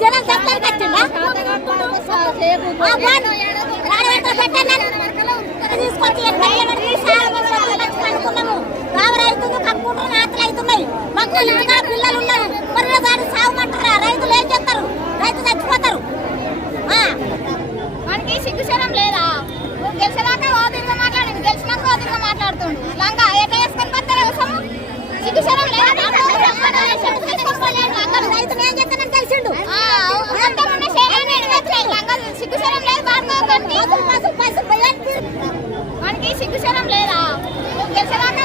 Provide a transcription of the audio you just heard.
జనం కట్టిండా తీసుకొచ్చి అనుకున్నాము రావు రైతులు కప్పుకుంటున్న ఆకలి అవుతున్నాయి. మాకు ఇంకా పిల్లలు ఉన్నారు. మరి దాన్ని సాగుమంటారా రైతులు ఏం చేస్తారు? రైతు చచ్చిపోతారు. మనకి సిగ్గుశరం లేదా? నువ్వు గెలిచేదాకా ఓ తిరిగి మాట్లాడింది గెలిచినాక ఓ తిరిగి మాట్లాడుతుండు. లంగా ఎట్లా వేసుకొని పోతారు వ్యవసాయం సిగ్గుశరం లేదా? మనకి లేదా? గెలిచేదాకా